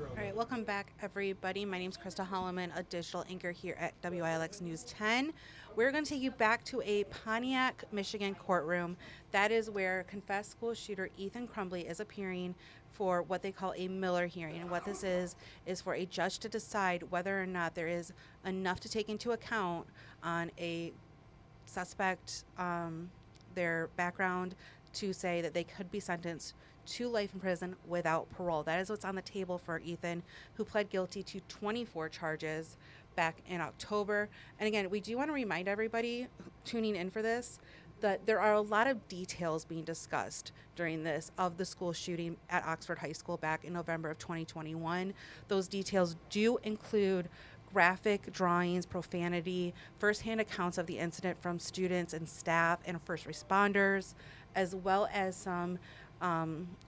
All right, welcome back, everybody. My name is Krista Holloman, a digital anchor here at WILX News 10. We're going to take you back to a Pontiac, Michigan courtroom. That is where confessed school shooter Ethan Crumbley is appearing for what they call a Miller hearing. And what this is for a judge to decide whether or not there is enough to take into account on a suspect, their background, to say that they could be sentenced to life in prison without parole. That is what's on the table for Ethan, who pled guilty to 24 charges back in October. And again, we do want to remind everybody tuning in for this that there are a lot of details being discussed during this of the school shooting at Oxford High School back in November of 2021. Those details do include graphic drawings, profanity, firsthand accounts of the incident from students and staff and first responders, as well as some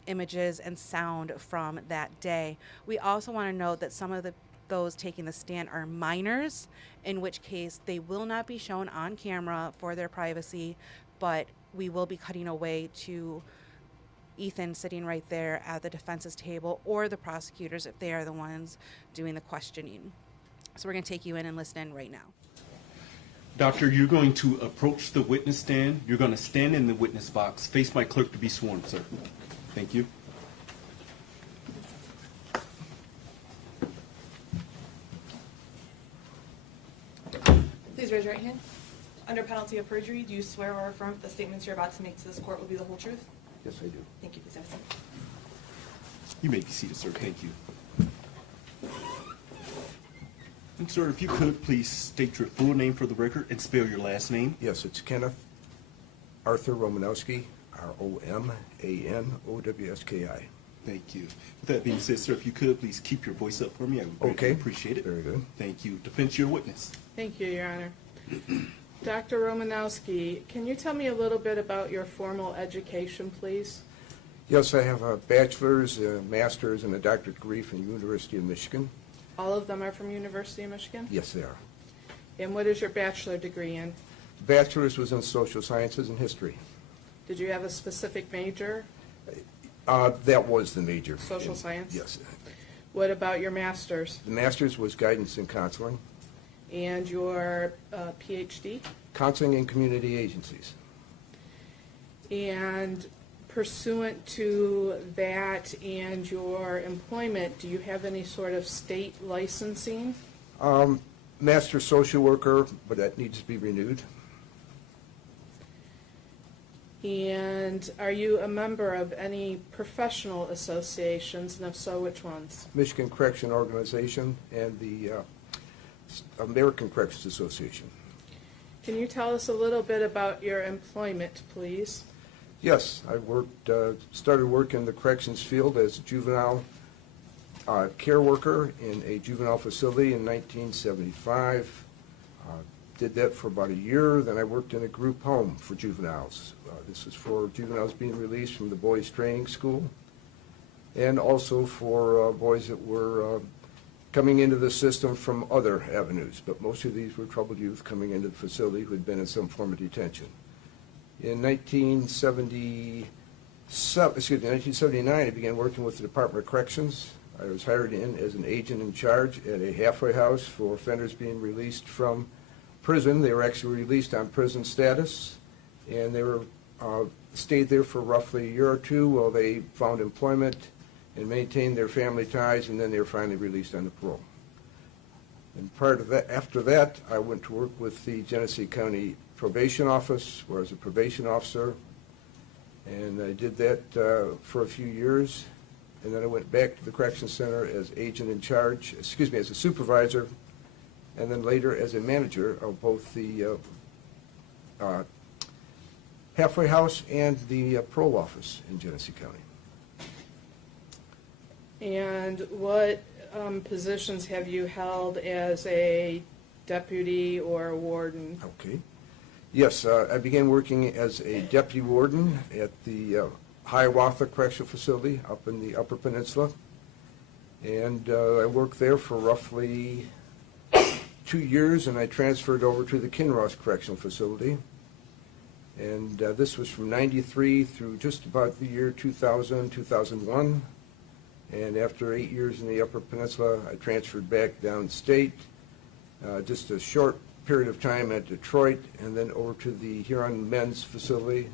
images and sound from that day. We also want to note that some of those taking the stand are minors, in which case they will not be shown on camera for their privacy, but we will be cutting away to Ethan sitting right there at the defense's table, or the prosecutors if they are the ones doing the questioning. So we're going to take you in and listen in right now. Doctor, you're going to approach the witness stand. You're going to stand in the witness box, face my clerk to be sworn, sir. Thank you. Please raise your right hand. Under penalty of perjury, do you swear or affirm that the statements you're about to make to this court will be the whole truth? Yes, I do. Thank you. Please have a seat. You may be seated, sir. Thank you. And sir, if you could, please state your full name for the record and spell your last name. Yes, it's Kenneth Arthur Romanowski, R-O-M-A-N-O-W-S-K-I. Thank you. With that being said, sir, if you could, please keep your voice up for me. I would greatly appreciate it. Very good. Thank you. Defense, your witness. Thank you, Your Honor. Dr. Romanowski, can you tell me a little bit about your formal education, please? Yes, I have a bachelor's, a master's, and a doctorate degree from the University of Michigan. All of them are from University of Michigan? Yes, they are. And what is your bachelor degree in? Bachelor's was in social sciences and history. Did you have a specific major? That was the major. Social science? Yes. What about your master's? The master's was guidance and counseling. And your PhD? Counseling and community agencies. And pursuant to that and your employment, do you have any sort of state licensing? Master social worker, but that needs to be renewed. And are you a member of any professional associations, and if so, which ones? Michigan Correction Organization and the American Corrections Association. Can you tell us a little bit about your employment, please? Yes, I started work in the corrections field as a juvenile care worker in a juvenile facility in 1975. Did that for about a year. Then I worked in a group home for juveniles. This is for juveniles being released from the boys training school, and also for boys that were coming into the system from other avenues. But most of these were troubled youth coming into the facility who had been in some form of detention. In 1979, I began working with the Department of Corrections. I was hired in as an agent in charge at a halfway house for offenders being released from prison. They were actually released on prison status, and they were stayed there for roughly a year or two while they found employment and maintained their family ties, and then they were finally released on the parole. And prior to that, after that, I went to work with the Genesee County Probation Office, where I was a probation officer, and I did that for a few years, and then I went back to the Correction Center as agent in charge, as a supervisor, and then later as a manager of both the halfway house and the parole office in Genesee County. And what positions have you held as a deputy or a warden? Okay. Yes, I began working as a deputy warden at the Hiawatha Correctional Facility up in the Upper Peninsula. And I worked there for roughly 2 years, and I transferred over to the Kinross Correctional Facility. And this was from '93 through just about the year 2000, 2001. And after 8 years in the Upper Peninsula, I transferred back downstate, just a short period of time at Detroit, and then over to the Huron Men's Facility,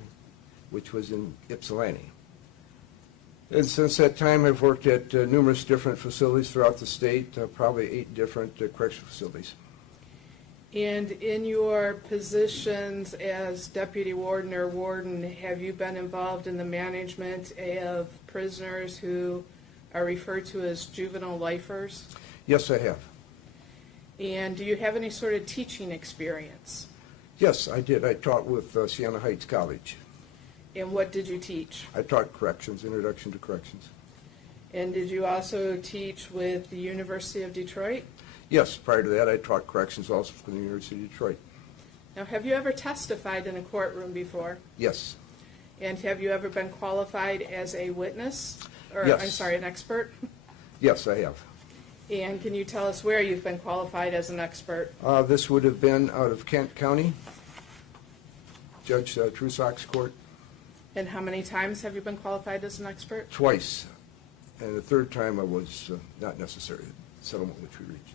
which was in Ypsilanti. And since that time, I've worked at numerous different facilities throughout the state, probably 8 different correctional facilities. And in your positions as deputy warden or warden, have you been involved in the management of prisoners who are referred to as juvenile lifers? Yes, I have. And do you have any sort of teaching experience? Yes, I did. I taught with Siena Heights College. And what did you teach? I taught corrections, introduction to corrections. And did you also teach with the University of Detroit? Yes, prior to that, I taught corrections also for the University of Detroit. Now, have you ever testified in a courtroom before? Yes. And have you ever been qualified as a witness? Or, Yes. I'm sorry, an expert? Yes, I have. And can you tell us where you've been qualified as an expert? This would have been out of Kent County, Judge Trusock's court, And how many times have you been qualified as an expert? twice. And the third time I was not necessary, the settlement which we reached.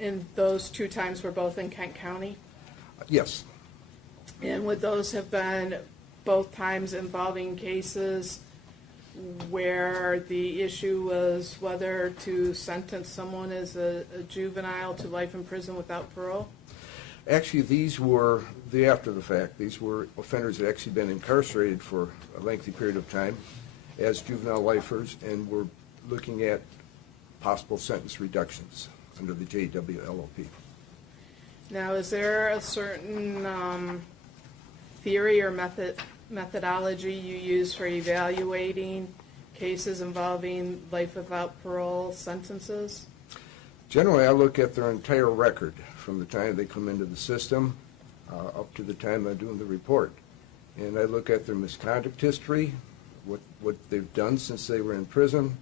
And those 2 times were both in Kent County? Yes, And would those have been both times involving cases where the issue was whether to sentence someone as a juvenile to life in prison without parole? actually, these were after the fact. These were offenders that had actually been incarcerated for a lengthy period of time as juvenile lifers, and were looking at possible sentence reductions under the JWLOP. Now, is there a certain theory or methodology you use for evaluating cases involving life without parole sentences? Generally, I look at their entire record from the time they come into the system up to the time I'm doing the report. And I look at their misconduct history, what they've done since they were in prison.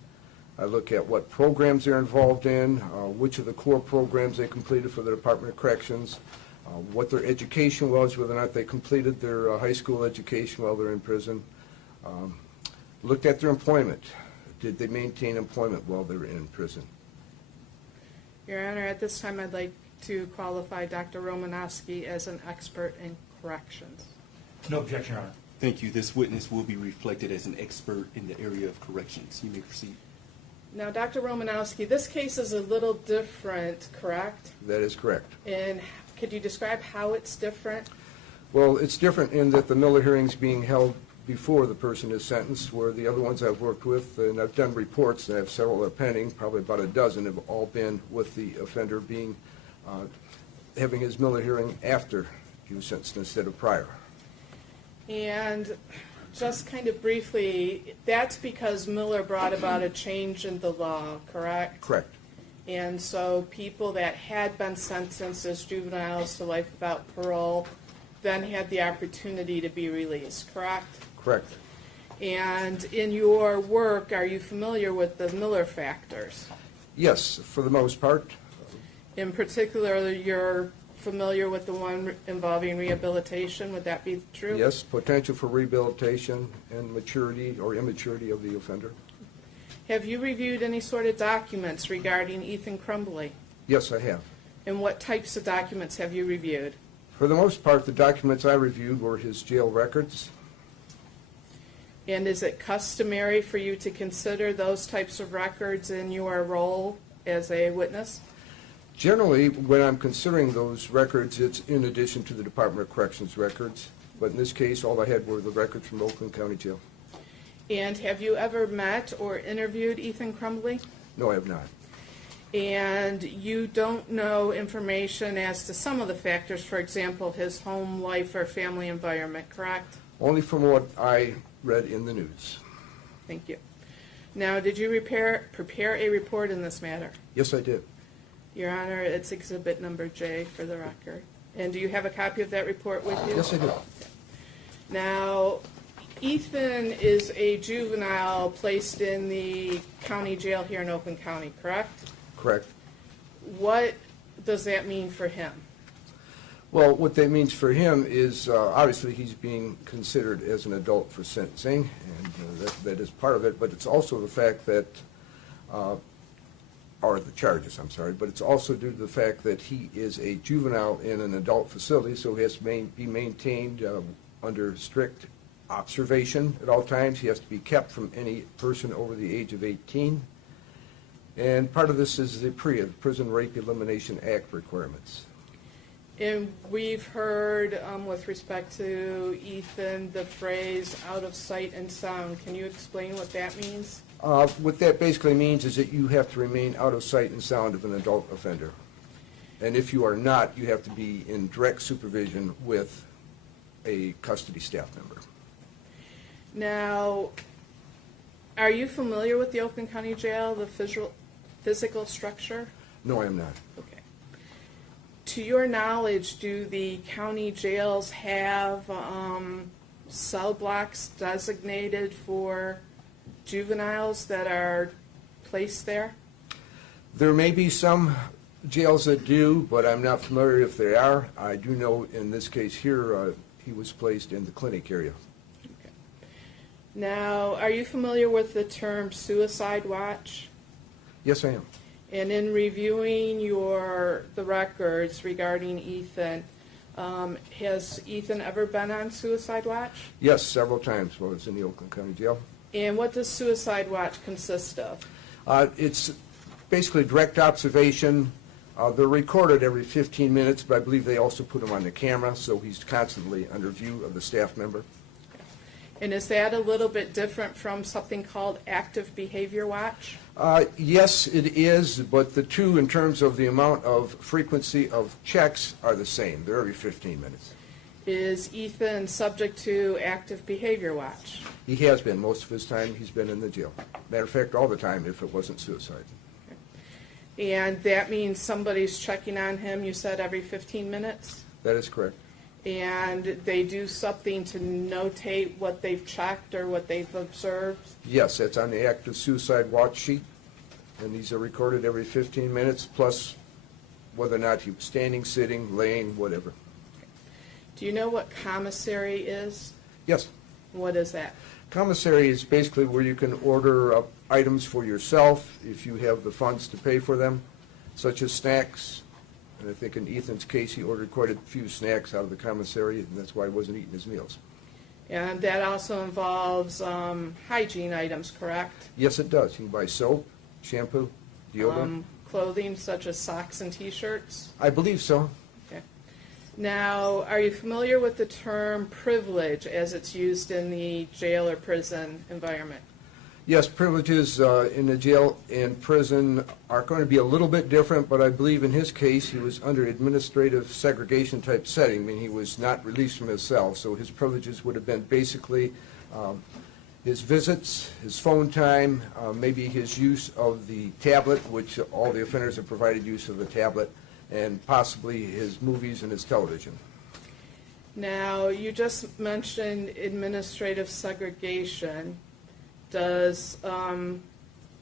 I look at what programs they're involved in, which of the core programs they completed for the Department of Corrections, what their education was, whether or not they completed their high school education while they're in prison. Looked at their employment. Did they maintain employment while they were in prison? Your Honor, at this time I'd like to qualify Dr. Romanowski as an expert in corrections. No objection, Your Honor. Thank you. This witness will be reflected as an expert in the area of corrections. You may proceed. Now, Dr. Romanowski, this case is a little different, correct? That is correct. And could you describe how it's different? Well, it's different in that the Miller hearing's being held before the person is sentenced, where the other ones I've worked with, and I've done reports, and I have several that are pending, probably about a dozen, have all been with the offender being, having his Miller hearing after he was sentenced instead of prior. And just kind of briefly, that's because Miller brought about a change in the law, correct? Correct. And so people that had been sentenced as juveniles to life without parole then had the opportunity to be released, correct? Correct. And in your work, are you familiar with the Miller factors? Yes, for the most part. In particular, you're familiar with the one involving rehabilitation, would that be true? Yes, potential for rehabilitation and maturity or immaturity of the offender. Have you reviewed any sort of documents regarding Ethan Crumbley? Yes, I have. And what types of documents have you reviewed? For the most part, the documents I reviewed were his jail records. And is it customary for you to consider those types of records in your role as a witness? Generally, when I'm considering those records, it's in addition to the Department of Corrections records. But in this case, all I had were the records from Oakland County Jail. And have you ever met or interviewed Ethan Crumbley? No, I have not. And you don't know information as to some of the factors, for example, his home life or family environment, correct? Only from what I read in the news. Thank you. Now, did you prepare a report in this matter? Yes, I did. Your Honor, it's exhibit number J for the record. And do you have a copy of that report with you? Yes, I do. Now, Ethan is a juvenile placed in the county jail here in Oakland County, correct? Correct. What does that mean for him? Well, what that means for him is obviously he's being considered as an adult for sentencing, and that is part of it, but it's also the fact that or the charges, I'm sorry, but it's also due to the fact that he is a juvenile in an adult facility, so he has to be maintained under strict observation at all times. He has to be kept from any person over the age of 18. And part of this is the PREA, Prison Rape Elimination Act requirements. And we've heard, with respect to Ethan, the phrase "out of sight and sound." Can you explain what that means? What that basically means is that you have to remain out of sight and sound of an adult offender. And if you are not, you have to be in direct supervision with a custody staff member. Now, are you familiar with the Oakland County Jail, the physical structure? No, I am not. Okay. To your knowledge, do the county jails have cell blocks designated for juveniles that are placed there? There may be some jails that do, but I'm not familiar if they are. I do know in this case here, he was placed in the clinic area. Okay. Now, are you familiar with the term suicide watch? Yes, I am. And in reviewing the records regarding Ethan, has Ethan ever been on suicide watch? Yes, several times while I was in the Oakland County Jail. And what does suicide watch consist of? It's basically direct observation. They're recorded every 15 minutes, but I believe they also put him on the camera, so he's constantly under view of the staff member. And is that a little bit different from something called active behavior watch? Yes, it is, but the two, in terms of the amount of frequency of checks, are the same. They're every 15 minutes. Is Ethan subject to active behavior watch? He has been. Most of his time he's been in the jail. Matter of fact, all the time if it wasn't suicide. And that means somebody's checking on him, you said, every 15 minutes? That is correct. And they do something to notate what they've checked or what they've observed? Yes, that's on the active suicide watch sheet, and these are recorded every 15 minutes, plus whether or not he was standing, sitting, laying, whatever. Do you know what commissary is? Yes. What is that? Commissary is basically where you can order items for yourself if you have the funds to pay for them, such as snacks. And I think in Ethan's case, he ordered quite a few snacks out of the commissary, and that's why he wasn't eating his meals. And that also involves hygiene items, correct? Yes, it does. You can buy soap, shampoo, deodorant. Clothing such as socks and T-shirts? I believe so. Okay. Now, are you familiar with the term privilege as it's used in the jail or prison environment? Yes, privileges in the jail and prison are going to be a little bit different, but I believe in his case he was under administrative segregation type setting. I mean, he was not released from his cell, so his privileges would have been basically his visits, his phone time, maybe his use of the tablet, which all the offenders have provided use of the tablet, and possibly his movies and his television. Now, you just mentioned administrative segregation. Does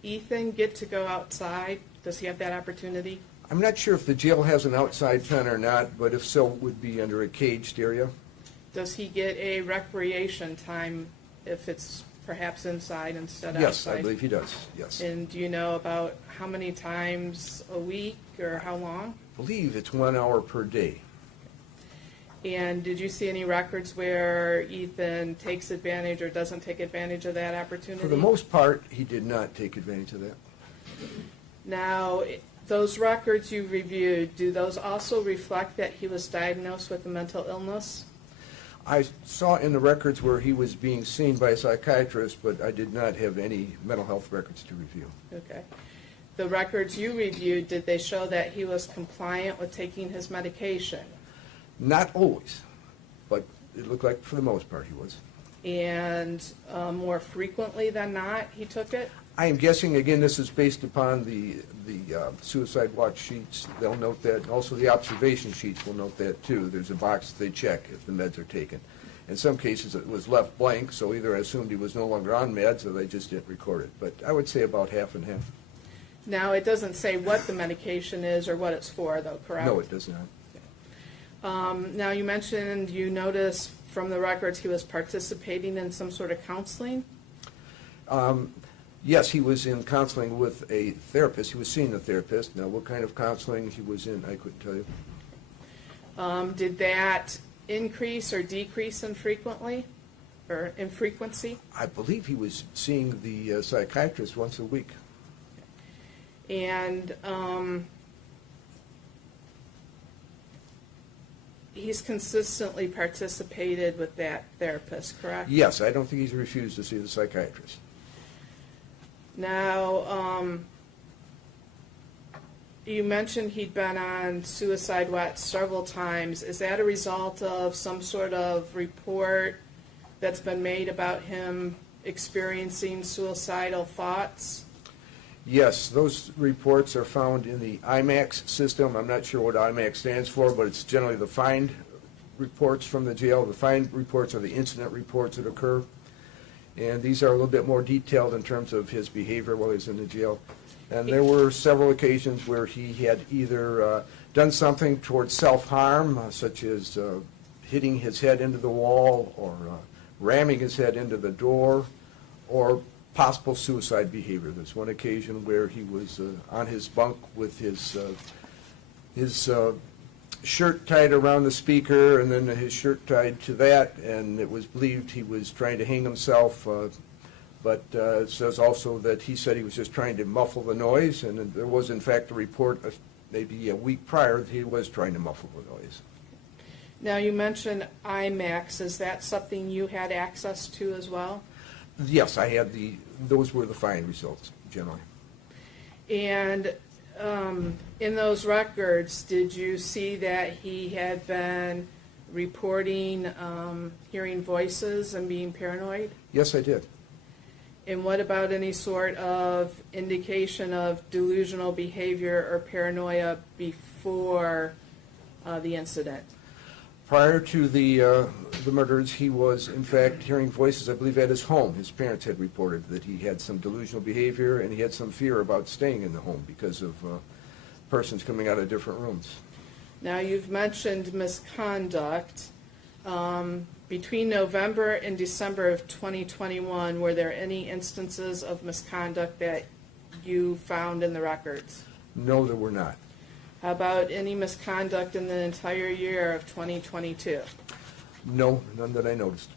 Ethan get to go outside? Does he have that opportunity? I'm not sure if the jail has an outside pen or not, but if so, it would be under a caged area. Does he get a recreation time if it's perhaps inside instead of Yes, outside? I believe he does, yes. And do you know about how many times a week or how long? I believe it's 1 hour per day. And did you see any records where Ethan takes advantage or doesn't take advantage of that opportunity? For the most part, he did not take advantage of that. Now, those records you reviewed, do those also reflect that he was diagnosed with a mental illness? I saw in the records where he was being seen by a psychiatrist, but I did not have any mental health records to review. Okay. The records you reviewed, did they show that he was compliant with taking his medication? Not always, but it looked like for the most part he was. And more frequently than not, he took it? I am guessing, again, this is based upon the suicide watch sheets. They'll note that. And also the observation sheets will note that, too. There's a box that they check if the meds are taken. In some cases, it was left blank, so either I assumed he was no longer on meds or they just didn't record it. But I would say about half and half. Now, it doesn't say what the medication is or what it's for, though, correct? No, it does not. Now, you mentioned you noticed from the records he was participating in some sort of counseling? Yes, he was in counseling with a therapist. He was seeing a therapist. Now, what kind of counseling he was in, I couldn't tell you. Did that increase or decrease in frequency? I believe he was seeing the psychiatrist once a week. And he's consistently participated with that therapist, correct? Yes, I don't think he's refused to see the psychiatrist. Now, you mentioned he'd been on suicide watch several times. Is that a result of some sort of report that's been made about him experiencing suicidal thoughts? Yes, those reports are found in the IMAX system. I'm not sure what IMAX stands for, but it's generally the find reports from the jail. The find reports are the incident reports that occur. And these are a little bit more detailed in terms of his behavior while he's in the jail. And there were several occasions where he had either done something towards self-harm, such as hitting his head into the wall or ramming his head into the door, or possible suicide behavior. There's one occasion where he was on his bunk with his shirt tied around the speaker, and then his shirt tied to that, and it was believed he was trying to hang himself, but it says also that he said he was just trying to muffle the noise, and there was in fact a report maybe a week prior that he was trying to muffle the noise. Now, you mentioned IMAX. Is that something you had access to as well? Yes, I had those were the find results, generally. And in those records, did you see that he had been reporting hearing voices and being paranoid? Yes, I did. And what about any sort of indication of delusional behavior or paranoia before the incident? Prior to the murders, he was, in fact, hearing voices, I believe, at his home. His parents had reported that he had some delusional behavior, and he had some fear about staying in the home because of persons coming out of different rooms. Now, you've mentioned misconduct. Between November and December of 2021, were there any instances of misconduct that you found in the records? No, there were not. How about any misconduct in the entire year of 2022? No, none that I noticed.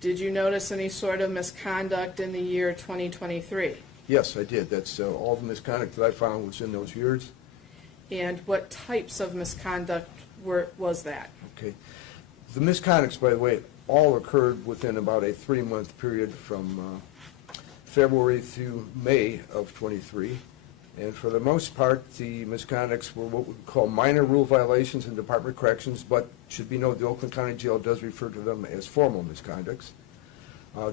Did you notice any sort of misconduct in the year 2023? Yes, I did. That's all the misconduct that I found was in those years. And what types of misconduct was that? Okay. The misconducts, by the way, all occurred within about a 3-month period from February through May of 23. And for the most part, the misconducts were what we call minor rule violations in Department of Corrections, but should be noted the Oakland County Jail does refer to them as formal misconducts.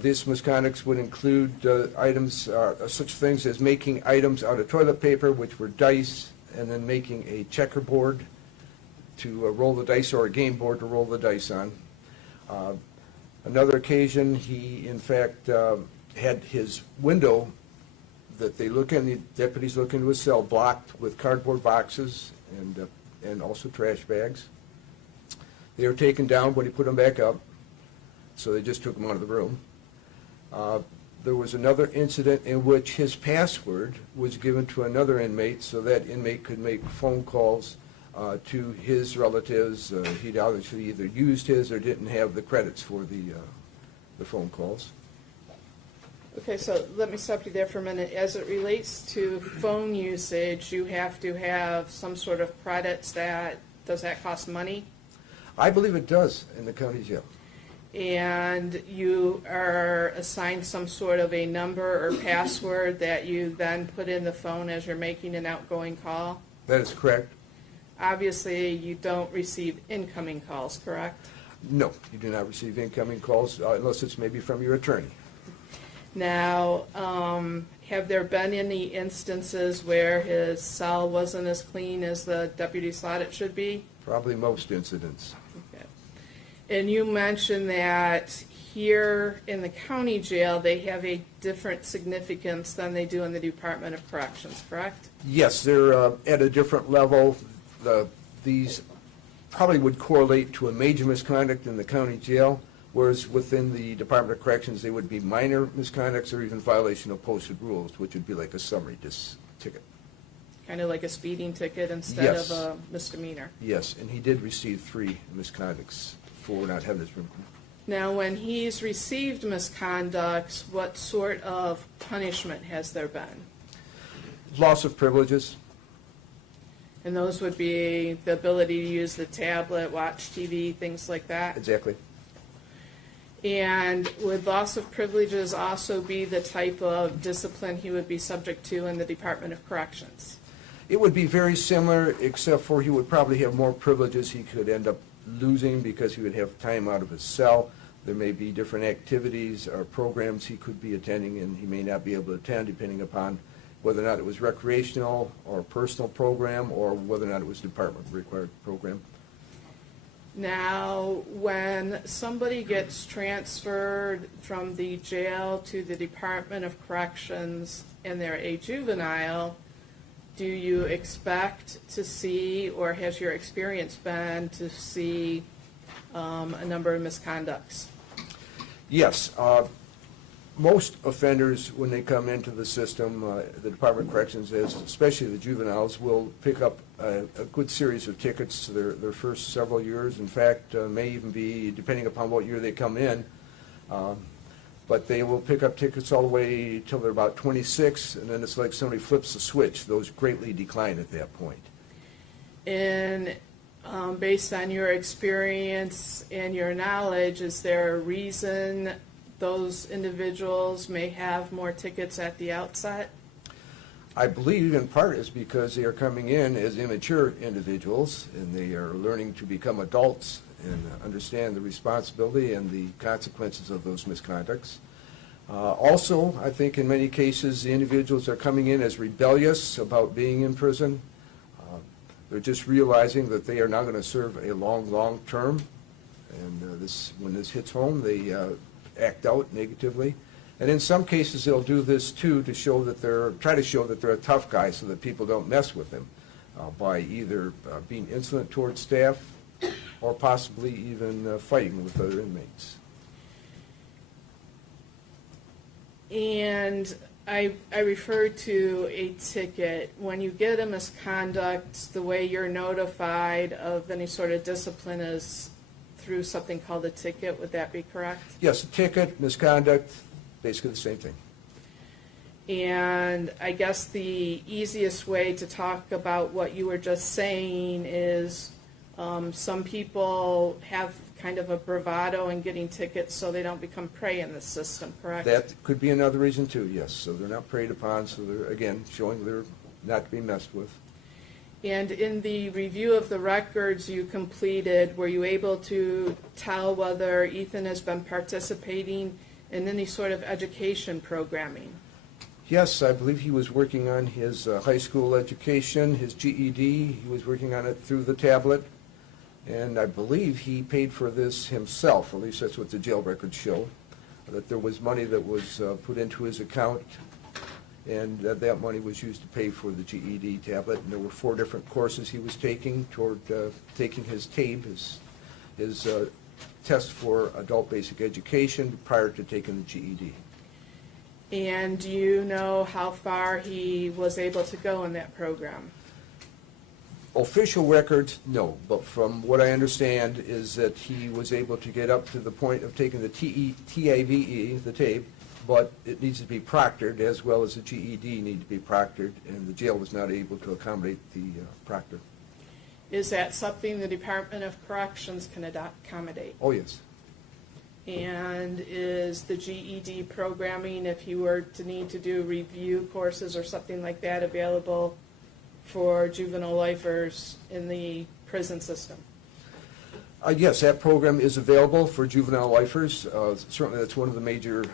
These misconducts would include items, such things as making items out of toilet paper, which were dice, and then making a checkerboard to roll the dice, or a game board to roll the dice on. Another occasion, he in fact had his window that they look in, the deputies look into his cell, blocked with cardboard boxes and also trash bags. They were taken down, but he put them back up, so they just took them out of the room. There was another incident in which his password was given to another inmate, so that inmate could make phone calls to his relatives. He'd obviously either used his or didn't have the credits for the phone calls. Okay, so let me stop you there for a minute. As it relates to phone usage, you have to have some sort of credits. Does that cost money? I believe it does in the county jail. And you are assigned some sort of a number or password that you then put in the phone as you're making an outgoing call? That is correct. Obviously, you don't receive incoming calls, correct? No, you do not receive incoming calls unless it's maybe from your attorney. Now, have there been any instances where his cell wasn't as clean as the deputies thought it should be? Probably most incidents. Okay. And you mentioned that here in the county jail, they have a different significance than they do in the Department of Corrections, correct? Yes, they're at a different level. These probably would correlate to a major misconduct in the county jail, Whereas within the Department of Corrections, they would be minor misconducts or even violation of posted rules, which would be like a summary ticket. Kind of like a speeding ticket instead Yes. of a misdemeanor. Yes, and he did receive 3 misconducts for not having his. Now, when he's received misconducts, what sort of punishment has there been? Loss of privileges. And those would be the ability to use the tablet, watch TV, things like that? Exactly. And would loss of privileges also be the type of discipline he would be subject to in the Department of Corrections? It would be very similar, except for he would probably have more privileges he could end up losing because he would have time out of his cell. There may be different activities or programs he could be attending, and he may not be able to attend depending upon whether or not it was recreational or personal program or whether or not it was department-required program. Now, when somebody gets transferred from the jail to the Department of Corrections and they're a juvenile, do you expect to see, or has your experience been to see a number of misconducts? Yes. Most offenders, when they come into the system, the Department of Corrections, especially the juveniles, will pick up a good series of tickets to their first several years. In fact, may even be, depending upon what year they come in, but they will pick up tickets all the way till they're about 26, and then it's like somebody flips the switch. Those greatly decline at that point. And based on your experience and your knowledge, is there a reason those individuals may have more tickets at the outset? I believe in part is because they are coming in as immature individuals and they are learning to become adults and understand the responsibility and the consequences of those misconducts. Also, I think in many cases the individuals are coming in as rebellious about being in prison. They're just realizing that they are not going to serve a long term, and when this hits home, they act out negatively. And in some cases, they'll do this too to show that try to show that they're a tough guy so that people don't mess with them by either being insolent towards staff or possibly even fighting with other inmates. And I referred to a ticket. When you get a misconduct, the way you're notified of any sort of discipline is through something called a ticket. Would that be correct? Yes, a ticket, misconduct, basically the same thing. And I guess the easiest way to talk about what you were just saying is some people have kind of a bravado in getting tickets so they don't become prey in the system, correct? That could be another reason too, yes. So they're not preyed upon, so they're, again, showing they're not to be messed with. And in the review of the records you completed, were you able to tell whether Ethan has been participating in any sort of education programming? Yes, I believe he was working on his high school education, his GED. He was working on it through the tablet. And I believe he paid for this himself, at least that's what the jail records show, that there was money that was put into his account and that money was used to pay for the GED tablet. And there were 4 different courses he was taking toward taking his TABE, his test for adult basic education, prior to taking the GED. And do you know how far he was able to go in that program? Official records, no, but from what I understand is that he was able to get up to the point of taking the TABE, the TABE, but it needs to be proctored as well as the GED need to be proctored, and the jail was not able to accommodate the proctor. Is that something the Department of Corrections can accommodate? Oh, yes. And is the GED programming, if you were to need to do review courses or something like that, available for juvenile lifers in the prison system? Yes, that program is available for juvenile lifers. Certainly that's one of the major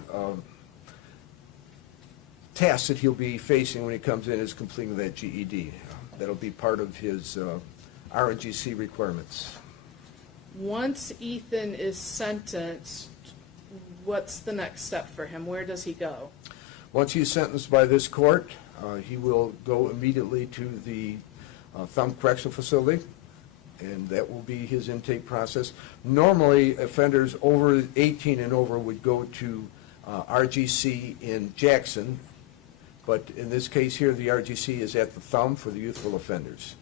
tasks that he'll be facing when he comes in is completing that GED. That'll be part of his RNGC requirements. Once Ethan is sentenced, what's the next step for him? Where does he go? Once he's sentenced by this court, he will go immediately to the Thumb Correctional Facility, and that will be his intake process. Normally, offenders over 18 and over would go to RGC in Jackson, but in this case here, the RGC is at the Thumb for the youthful offenders.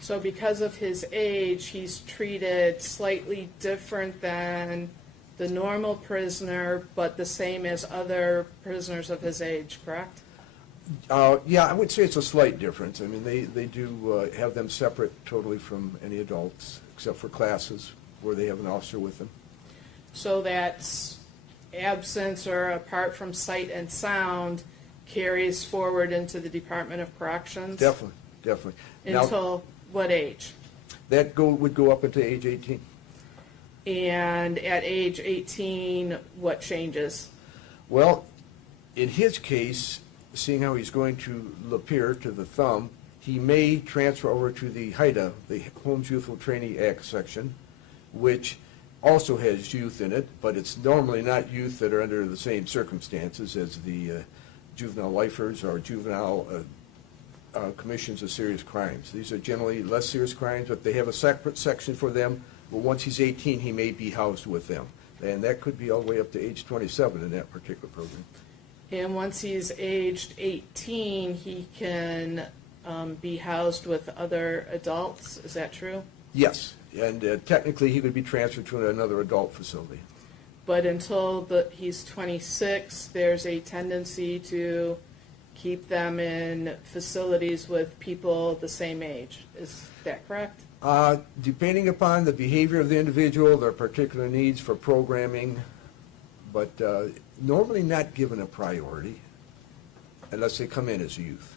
So because of his age, he's treated slightly different than the normal prisoner, but the same as other prisoners of his age, correct? Yeah, I would say it's a slight difference. I mean, they do have them separate totally from any adults, except for classes where they have an officer with them. So that's absence or apart from sight and sound carries forward into the Department of Corrections? Definitely, definitely. Now, Until what age? that would go up until age 18. And at age 18, what changes? Well, in his case, seeing how he's going to Lapeer, to the Thumb, he may transfer over to the HIDA, the Homes Youthful Training Act section, which also has youth in it, but it's normally not youth that are under the same circumstances as the juvenile lifers or juvenile commissions of serious crimes. These are generally less serious crimes, but they have a separate section for them. But once he's 18, he may be housed with them. And that could be all the way up to age 27 in that particular program. And once he's aged 18, he can be housed with other adults, is that true? Yes, and technically he would be transferred to another adult facility. But until he's 26, there's a tendency to keep them in facilities with people the same age. Is that correct? Depending upon the behavior of the individual, their particular needs for programming, but normally not given a priority unless they come in as youth.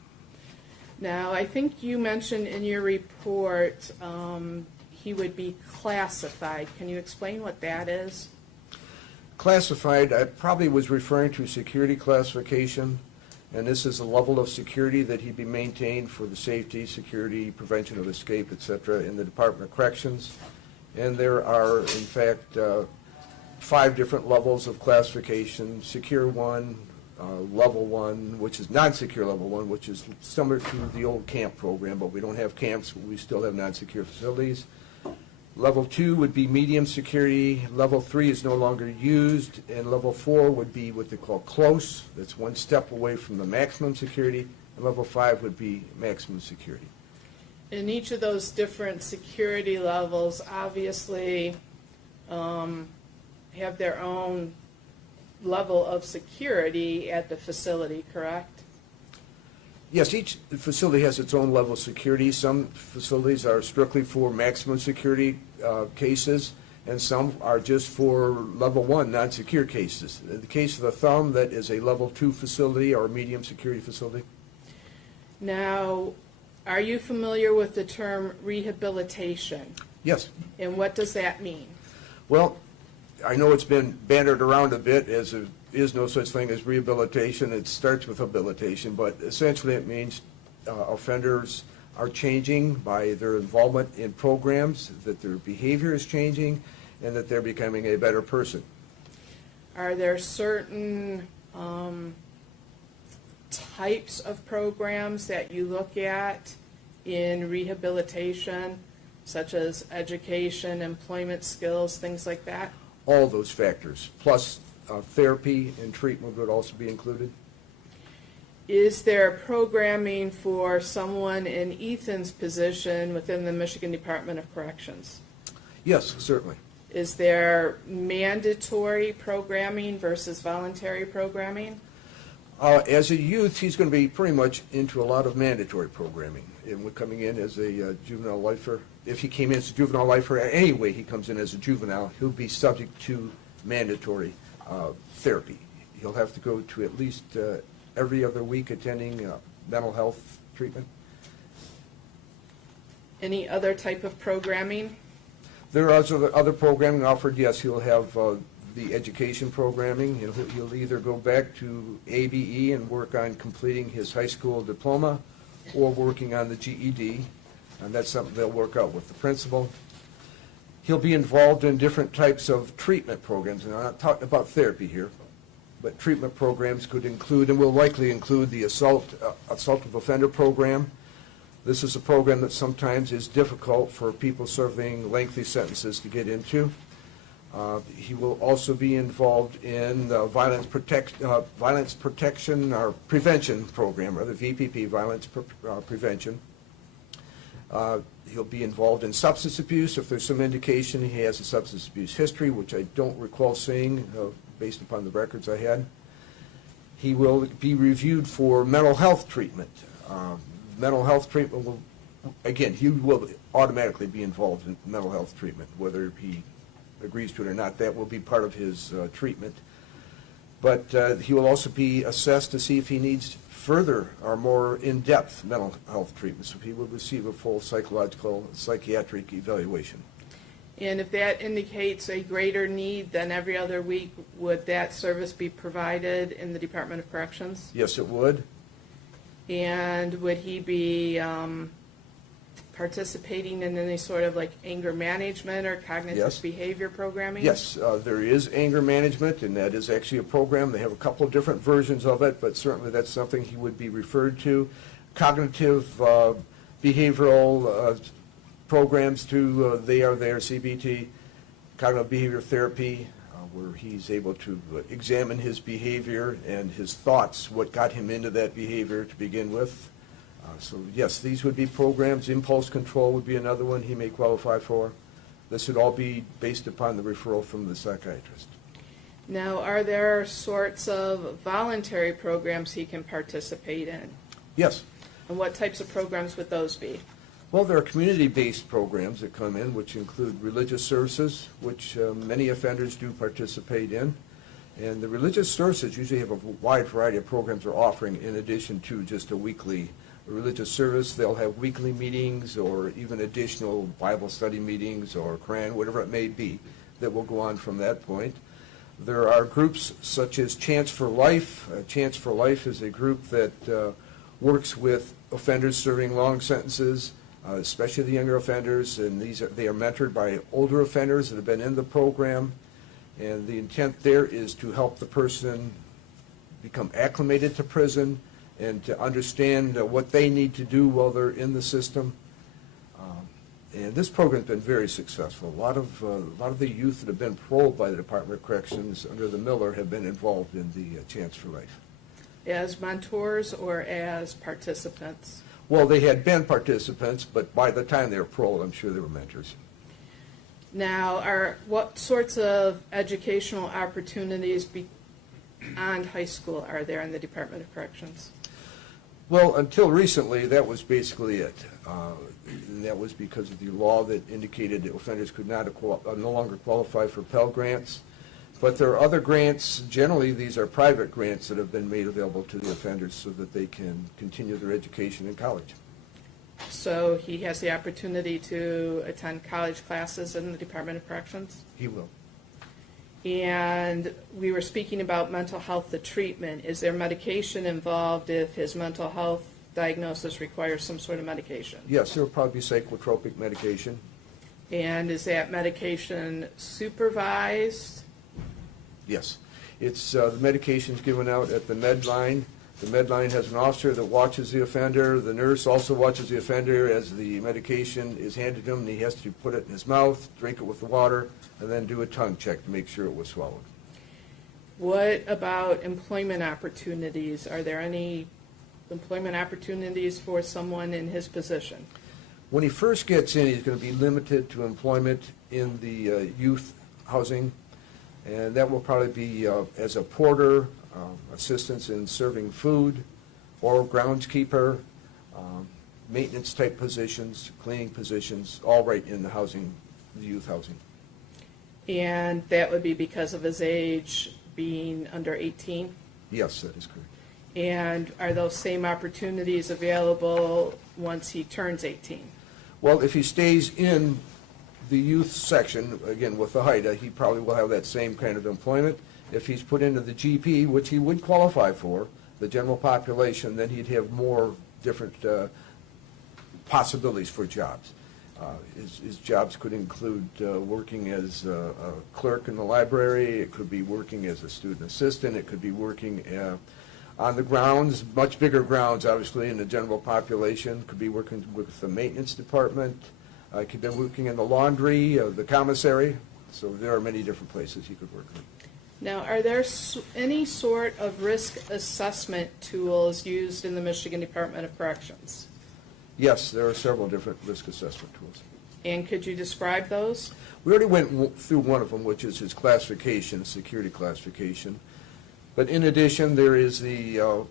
Now, I think you mentioned in your report he would be classified. Can you explain what that is? Classified, I probably was referring to security classification, and this is a level of security that he'd be maintained for the safety, security, prevention of escape, etc. in the Department of Corrections. And there are, in fact, 5 different levels of classification: secure 1, level 1, which is non-secure level 1, which is similar to the old camp program, but we don't have camps, we still have non-secure facilities. Level 2 would be medium security, level 3 is no longer used, and level 4 would be what they call close, that's 1 step away from the maximum security, and level 5 would be maximum security. And each of those different security levels obviously have their own level of security at the facility, correct? Yes, each facility has its own level of security. Some facilities are strictly for maximum security cases, and some are just for level 1 non-secure cases. In the case of the Thumb, that is a level 2 facility or a medium security facility. Now, are you familiar with the term rehabilitation? Yes. And what does that mean? Well, I know it's been bantered around a bit as there is no such thing as rehabilitation. It starts with habilitation, but essentially it means offenders are changing by their involvement in programs, that their behavior is changing, and that they're becoming a better person. Are there certain types of programs that you look at in rehabilitation, such as education, employment skills, things like that? All those factors, plus therapy and treatment would also be included. Is there programming for someone in Ethan's position within the Michigan Department of Corrections? Yes, certainly. Is there mandatory programming versus voluntary programming? As a youth, he's going to be pretty much into a lot of mandatory programming. And we're coming in as a juvenile lifer. If he came in as a juvenile lifer, anyway he comes in as a juvenile, he'll be subject to mandatory therapy. He'll have to go to at least every other week attending mental health treatment. Any other type of programming? There are other programming offered. Yes, he'll have the education programming. He'll either go back to ABE and work on completing his high school diploma or working on the GED, and that's something they'll work out with the principal. He'll be involved in different types of treatment programs, and I'm not talking about therapy here, but treatment programs could include, and will likely include, the assaultive offender program, This is a program that sometimes is difficult for people serving lengthy sentences to get into. He will also be involved in the violence protection or prevention program, or the VPP, prevention. He'll be involved in substance abuse if there's some indication he has a substance abuse history, which I don't recall seeing based upon the records I had. He will be reviewed for mental health treatment. Mental health treatment will, again, he will automatically be involved in mental health treatment, whether he agrees to it or not. That will be part of his treatment. But he will also be assessed to see if he needs further or more in-depth mental health treatment. So he will receive a full psychiatric evaluation. And if that indicates a greater need than every other week, would that service be provided in the Department of Corrections? Yes, it would. And would he be participating in any sort of like anger management or cognitive Yes. behavior programming? Yes, there is anger management, and that is actually a program. They have a couple of different versions of it, but certainly that's something he would be referred to. Cognitive behavioral programs too, they are there, CBT, cognitive behavior therapy, where he's able to examine his behavior and his thoughts, what got him into that behavior to begin with. So yes, these would be programs. Impulse control would be another one he may qualify for. This would all be based upon the referral from the psychiatrist. Now, are there sorts of voluntary programs he can participate in? Yes. And what types of programs would those be? Well, there are community-based programs that come in, which include religious services, which many offenders do participate in. And the religious services usually have a wide variety of programs they're offering in addition to just a weekly religious service. They'll have weekly meetings or even additional Bible study meetings or Quran, whatever it may be, that will go on from that point. There are groups such as Chance for Life. Chance for Life is a group that works with offenders serving long sentences, especially the younger offenders, and they are mentored by older offenders that have been in the program. And the intent there is to help the person become acclimated to prison and to understand what they need to do while they're in the system. And this program's been very successful. A lot of the youth that have been paroled by the Department of Corrections under the Miller have been involved in the Chance for Life. As mentors or as participants? Well, they had been participants, but by the time they were paroled, I'm sure they were mentors. Now, what sorts of educational opportunities beyond high school are there in the Department of Corrections? Well, until recently, that was basically it. And that was because of the law that indicated that offenders could not no longer qualify for Pell Grants. But there are other grants. Generally, these are private grants that have been made available to the offenders so that they can continue their education in college. So he has the opportunity to attend college classes in the Department of Corrections? He will. And we were speaking about mental health, the treatment. Is there medication involved if his mental health diagnosis requires some sort of medication? Yes, there will probably be psychotropic medication. And is that medication supervised? Yes. It's the medication's given out at the med line. The med line has an officer that watches the offender. The nurse also watches the offender as the medication is handed to him, and he has to put it in his mouth, drink it with the water, and then do a tongue check to make sure it was swallowed. What about employment opportunities? Are there any employment opportunities for someone in his position? When he first gets in, he's going to be limited to employment in the youth housing, and that will probably be as a porter, assistance in serving food, or groundskeeper, maintenance type positions, cleaning positions, all right in the housing, the youth housing. And that would be because of his age being under 18? Yes, that is correct. And are those same opportunities available once he turns 18? Well, if he stays in the youth section, again with the HIDA, he probably will have that same kind of employment. If he's put into the GP, which he would qualify for, the general population, then he'd have more different possibilities for jobs. His jobs could include working as a clerk in the library. It could be working as a student assistant. It could be working on the grounds, much bigger grounds, obviously, in the general population. Could be working with the maintenance department. Could be working in the laundry, the commissary. So there are many different places he could work in. Now, are there any sort of risk assessment tools used in the Michigan Department of Corrections? Yes, there are several different risk assessment tools. And could you describe those? We already went through one of them, which is his classification, security classification. But in addition, there is the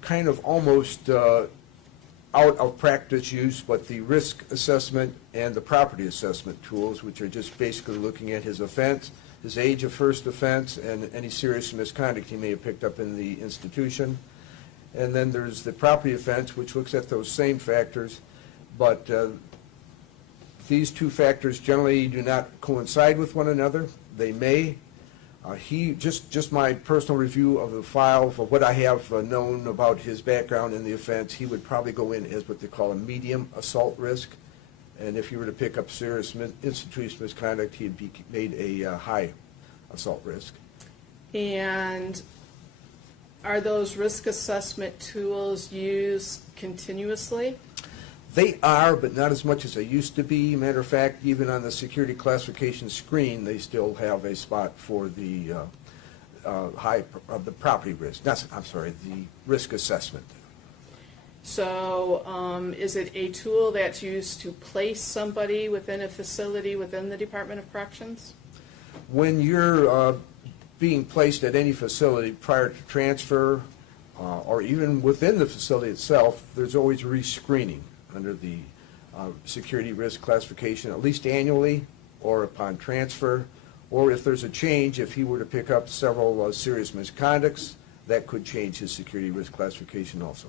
kind of almost out of practice use, but the risk assessment and the property assessment tools, which are just basically looking at his offense, his age of first offense, and any serious misconduct he may have picked up in the institution. And then there's the property offense, which looks at those same factors, but these two factors generally do not coincide with one another. They may. Just my personal review of the file for what I have known about his background in the offense, he would probably go in as what they call a medium assault risk. And if you were to pick up serious institutional misconduct, he'd be made a high assault risk. And are those risk assessment tools used continuously? They are, but not as much as they used to be. Matter of fact, even on the security classification screen, they still have a spot for the the property risk. The risk assessment. So is it a tool that's used to place somebody within a facility within the Department of Corrections? When you're being placed at any facility prior to transfer, or even within the facility itself, there's always rescreening under the security risk classification, at least annually or upon transfer, or if there's a change, if he were to pick up several serious misconducts, that could change his security risk classification also.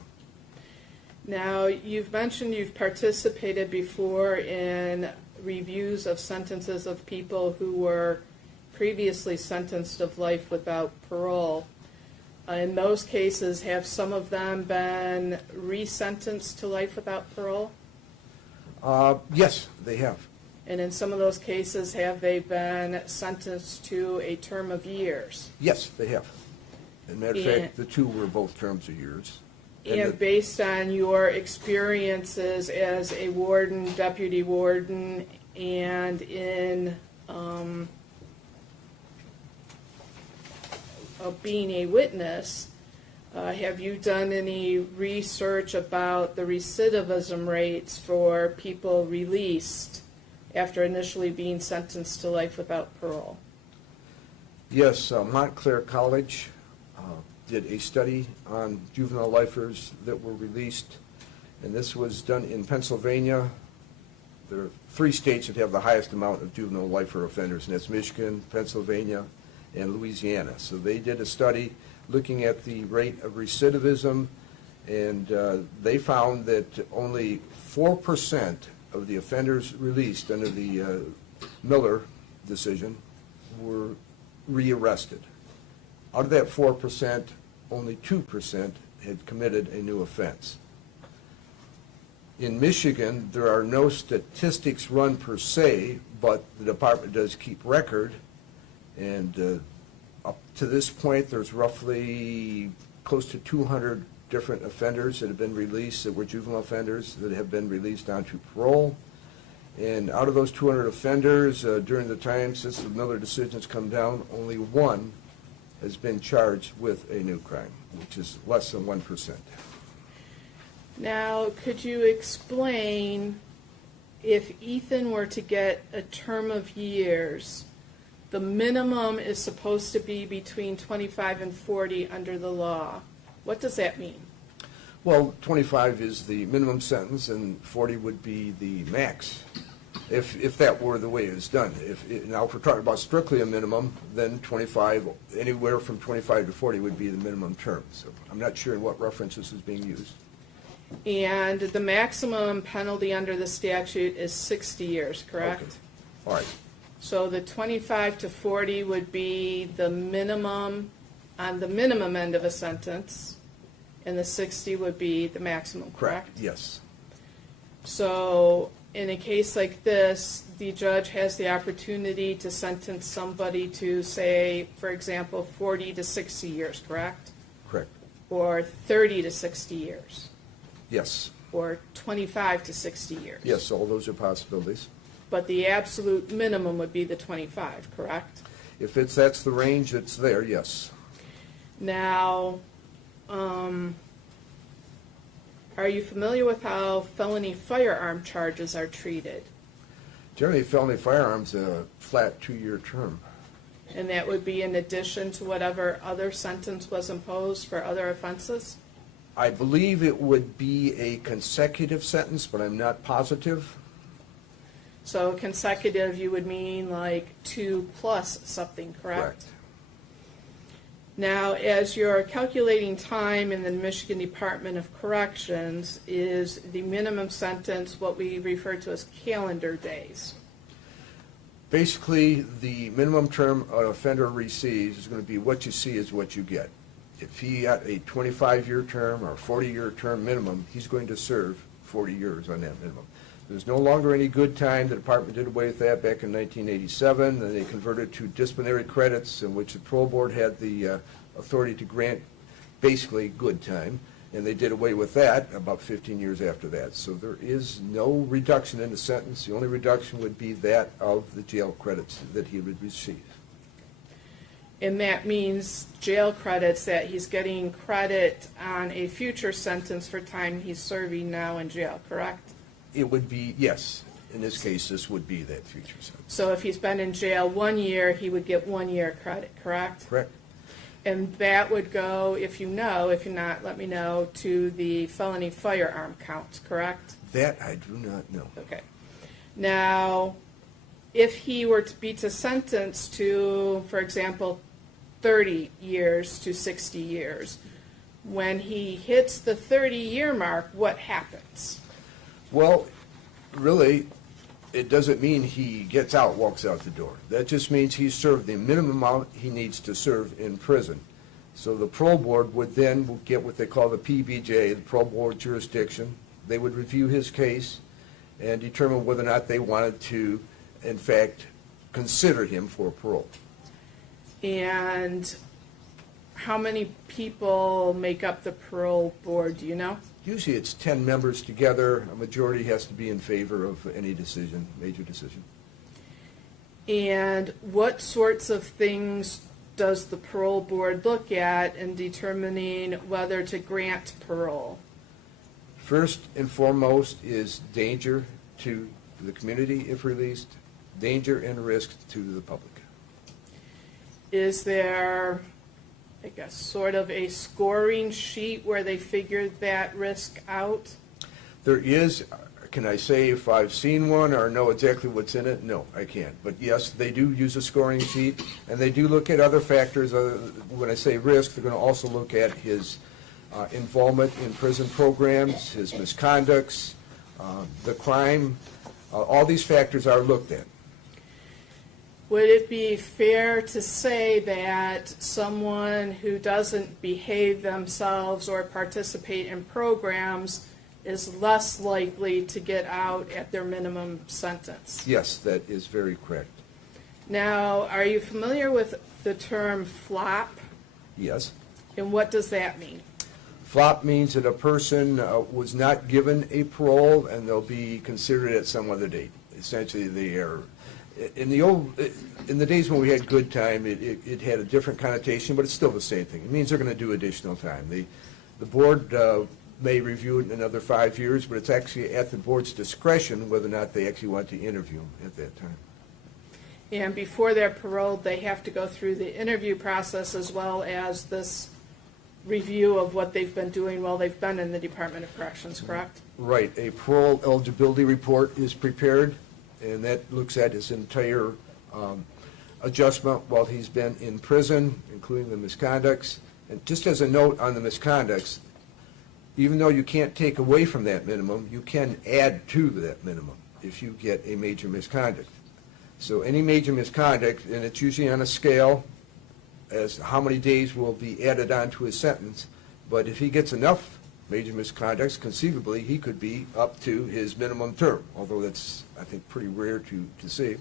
Now, you've mentioned you've participated before in reviews of sentences of people who were previously sentenced of life without parole. In those cases, have some of them been resentenced to life without parole? Yes, they have. And in some of those cases, have they been sentenced to a term of years? Yes, they have. As a matter of fact, the two were both terms of years. And based on your experiences as a warden, deputy warden, and in of being a witness, have you done any research about the recidivism rates for people released after initially being sentenced to life without parole? Yes, Montclair College did a study on juvenile lifers that were released, and this was done in Pennsylvania. There are 3 states that have the highest amount of juvenile lifer offenders, and that's Michigan, Pennsylvania, and Louisiana. So they did a study looking at the rate of recidivism, and they found that only 4% of the offenders released under the Miller decision were rearrested. Out of that 4%, only 2% had committed a new offense. In Michigan, there are no statistics run per se, but the department does keep record. And up to this point, there's roughly close to 200 different offenders that have been released that were juvenile offenders that have been released onto parole. And out of those 200 offenders, during the time since the Miller decisions come down, only 1 has been charged with a new crime, which is less than 1%. Now, could you explain if Ethan were to get a term of years, the minimum is supposed to be between 25 and 40 under the law. What does that mean? Well, 25 is the minimum sentence, and 40 would be the max, if that were the way it was done. Now, if we're talking about strictly a minimum, then 25, anywhere from 25 to 40 would be the minimum term. So I'm not sure in what reference this is being used. And the maximum penalty under the statute is 60 years, correct? Okay. All right. So the 25 to 40 would be the minimum, on the minimum end of a sentence, and the 60 would be the maximum, correct? Yes. So in a case like this, the judge has the opportunity to sentence somebody to, say, for example, 40 to 60 years, correct? Correct. or 30 to 60 years, Yes, or 25 to 60 years. yes, all those are possibilities. But the absolute minimum would be the 25, correct? If that's the range that's there, yes. Now, are you familiar with how felony firearm charges are treated? Generally, felony firearms, a flat 2-year term. And that would be in addition to whatever other sentence was imposed for other offenses? I believe it would be a consecutive sentence, but I'm not positive. So consecutive, you would mean like 2 plus something, correct? Now, as you're calculating time in the Michigan Department of Corrections, is the minimum sentence what we refer to as calendar days? Basically, the minimum term an offender receives is going to be what you see is what you get. If he got a 25-year term or a 40-year term minimum, he's going to serve 40 years on that minimum. There's no longer any good time. The department did away with that back in 1987, and they converted to disciplinary credits, in which the parole board had the authority to grant basically good time, and they did away with that about 15 years after that. So there is no reduction in the sentence. The only reduction would be that of the jail credits that he would receive. And that means jail credits, that he's getting credit on a future sentence for time he's serving now in jail, correct? It would be, yes. In this case, this would be that future sentence. So if he's been in jail 1 year, he would get 1 year credit, correct? Correct? And that would go, if you know, if you're not, let me know, to the felony firearm counts, correct? That I do not know. Okay. Now, if he were to be sentenced to, for example, 30 years to 60 years, when he hits the 30-year mark, what happens? Well, really, it doesn't mean he gets out, walks out the door. That just means he's served the minimum amount he needs to serve in prison. So the parole board would then get what they call the PBJ, the parole board jurisdiction. They would review his case and determine whether or not they wanted to, in fact, consider him for parole. And how many people make up the parole board, do you know? Usually it's 10 members together. A majority has to be in favor of any decision, major decision. And what sorts of things does the parole board look at in determining whether to grant parole? First and foremost is danger to the community if released, danger and risk to the public. Is there, I guess, sort of a scoring sheet where they figured that risk out? There is, can I say if I've seen one or know exactly what's in it? No, I can't. But yes, they do use a scoring sheet, and they do look at other factors. When I say risk, they're going to also look at his involvement in prison programs, his misconducts, the crime. All these factors are looked at. Would it be fair to say that someone who doesn't behave themselves or participate in programs is less likely to get out at their minimum sentence? Yes, that is very correct. Now, are you familiar with the term flop? Yes. And what does that mean? Flop means that a person was not given a parole and they'll be considered at some other date. Essentially, they are, in the days when we had good time, it had a different connotation, but it's still the same thing. It means they're going to do additional time. The board may review it in another 5 years, but it's actually at the board's discretion whether or not they actually want to interview them at that time. And before they're paroled, they have to go through the interview process as well as this review of what they've been doing while they've been in the Department of Corrections, correct? Right. A parole eligibility report is prepared, and that looks at his entire adjustment while he's been in prison, including the misconducts. And just as a note on the misconducts, even though you can't take away from that minimum, you can add to that minimum if you get a major misconduct. So any major misconduct, and it's usually on a scale as how many days will be added on to his sentence, but if he gets enough major misconducts, conceivably he could be up to his minimum term, although that's, I think, pretty rare to see.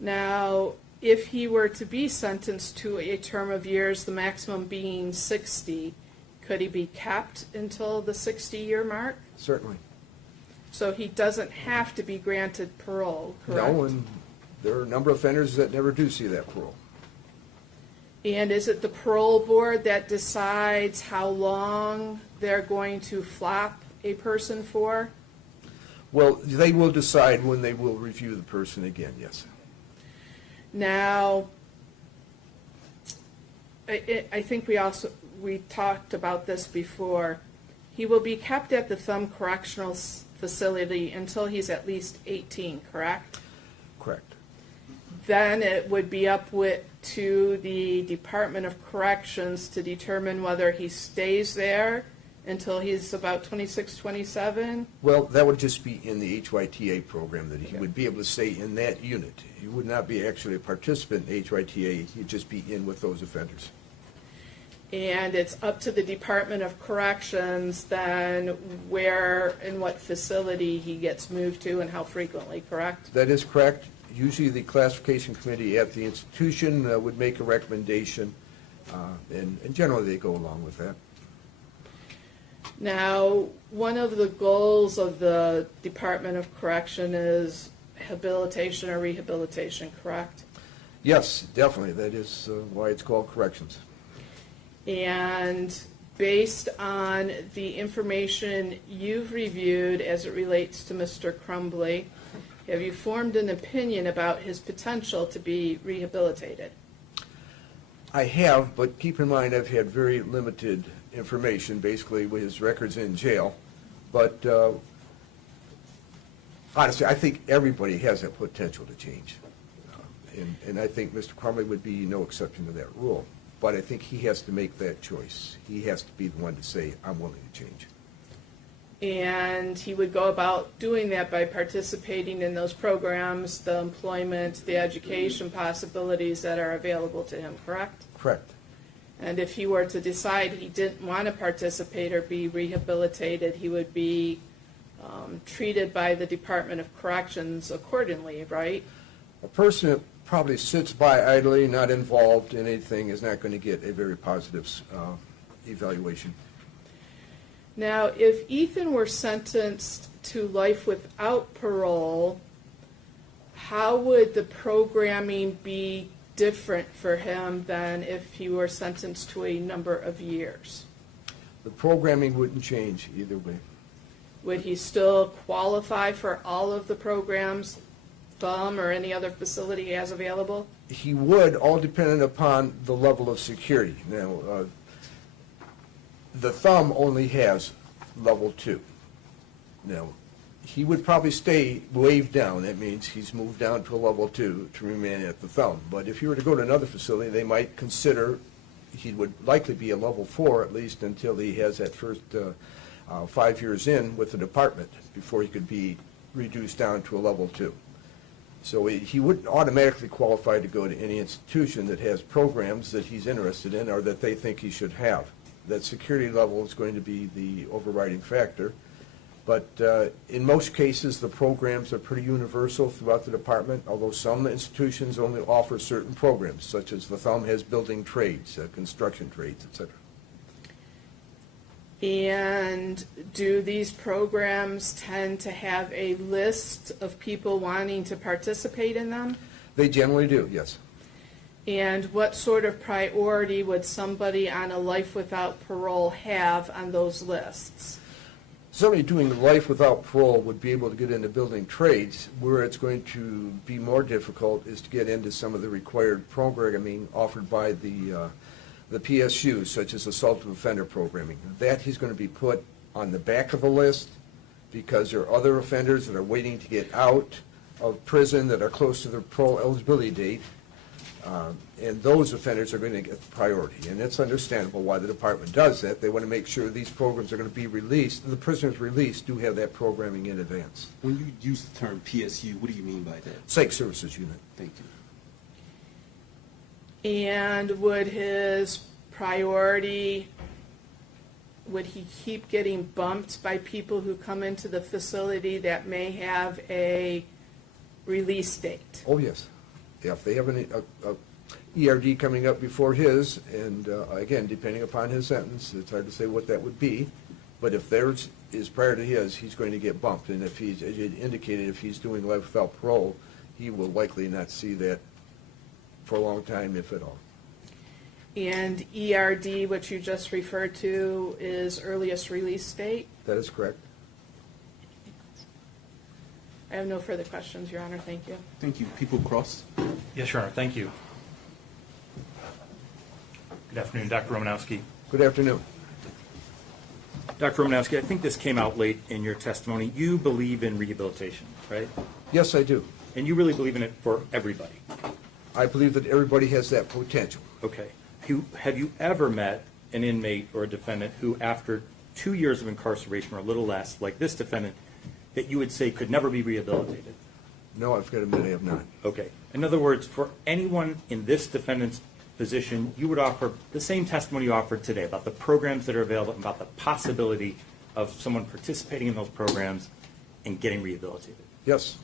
Now, if he were to be sentenced to a term of years, the maximum being 60, could he be kept until the 60-year mark? Certainly. So he doesn't have to be granted parole, correct? No, and there are a number of offenders that never do see that parole. And is it the parole board that decides how long they're going to flap a person for? Well, they will decide when they will review the person again, yes. Now, I think we talked about this before. He will be kept at the Thumb Correctional Facility until he's at least 18, correct? Correct. Then it would be up to the Department of Corrections to determine whether he stays there until he's about 26, 27. Well, that would just be in the HYTA program, that he would be able to stay in that unit. He would not be actually a participant in HYTA, he'd just be in with those offenders. And it's up to the Department of Corrections then where and what facility he gets moved to and how frequently, correct? That is correct. Usually the classification committee at the institution would make a recommendation, and generally they go along with that. Now, one of the goals of the Department of Correction is habilitation or rehabilitation, correct? Yes, definitely. That is why it's called corrections. And based on the information you've reviewed as it relates to Mr. Crumbley, have you formed an opinion about his potential to be rehabilitated? I have, but keep in mind I've had very limited information, basically with his records in jail. But honestly, I think everybody has that potential to change. And I think Mr. Crumbley would be no exception to that rule. But I think he has to make that choice. He has to be the one to say, I'm willing to change. And he would go about doing that by participating in those programs, the employment, the education possibilities that are available to him, correct? Correct. And if he were to decide he didn't want to participate or be rehabilitated, he would be treated by the Department of Corrections accordingly, right? A person that probably sits by idly, not involved in anything, is not going to get a very positive evaluation. Now, if Ethan were sentenced to life without parole, how would the programming be different for him than if he were sentenced to a number of years? The programming wouldn't change either way. Would he still qualify for all of the programs, Thumb or any other facility he has available? He would, all dependent upon the level of security. Now, the Thumb only has level 2. Now, he would probably stay waved down. That means he's moved down to a level 2 to remain at the Thumb. But if you were to go to another facility, they might consider he would likely be a level 4 at least until he has that first 5 years in with the department before he could be reduced down to a level 2. So he wouldn't automatically qualify to go to any institution that has programs that he's interested in or that they think he should have. That security level is going to be the overriding factor. But in most cases, the programs are pretty universal throughout the department, although some institutions only offer certain programs, such as the Thumb has building trades, construction trades, etc. And do these programs tend to have a list of people wanting to participate in them? They generally do, yes. And what sort of priority would somebody on a life without parole have on those lists? Somebody doing life without parole would be able to get into building trades. Where it's going to be more difficult is to get into some of the required programming offered by the PSUs, such as assault offender programming. That he's going to be put on the back of the list because there are other offenders that are waiting to get out of prison that are close to their parole eligibility date. And those offenders are going to get priority. And it's understandable why the department does that. They want to make sure these programs are going to be released. The prisoners released do have that programming in advance. When you use the term PSU, what do you mean by that? Psych Services Unit. Thank you. And would his priority, would he keep getting bumped by people who come into the facility that may have a release date? Oh, yes. if they have a ERD coming up before his, and again, depending upon his sentence, it's hard to say what that would be, but if theirs is prior to his, he's going to get bumped, and if he's, as you indicated, if he's doing life without parole, he will likely not see that for a long time, if at all. And ERD, which you just referred to, is earliest release date? That is correct. I have no further questions, Your Honor. Thank you. Thank you. People Cross. Yes, Your Honor, thank you. Good afternoon, Dr. Romanowski. Good afternoon. Dr. Romanowski, I think this came out late in your testimony. You believe in rehabilitation, right? Yes, I do. And you really believe in it for everybody? I believe that everybody has that potential. Okay. Have you ever met an inmate or a defendant who, after 2 years of incarceration or a little less, like this defendant, that you would say could never be rehabilitated? No, I've got to admit I have not. Okay. In other words, for anyone in this defendant's position, you would offer the same testimony you offered today about the programs that are available, about the possibility of someone participating in those programs and getting rehabilitated. Yes.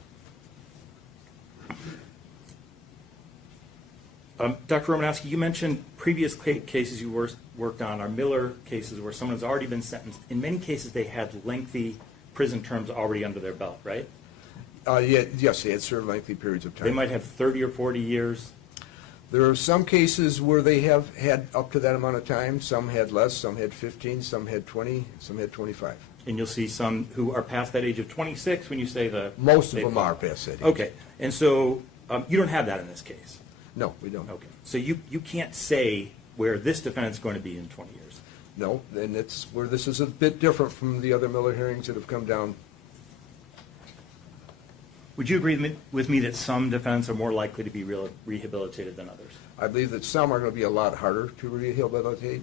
Dr. Romanowski, you mentioned previous cases you worked on are Miller cases where someone has already been sentenced. In many cases, they had lengthy prison terms already under their belt, right? Yes, they had served lengthy periods of time. They might have 30 or 40 years. There are some cases where they have had up to that amount of time. Some had less, some had 15, some had 20, some had 25. And you'll see some who are past that age of 26 when you say the... Most of them are past that age. Okay. And so you don't have that in this case? No, we don't. Okay. So you can't say where this defendant's going to be in 20 years? No, and it's where this is a bit different from the other Miller hearings that have come down. Would you agree with me that some defendants are more likely to be rehabilitated than others? I believe that some are going to be a lot harder to rehabilitate.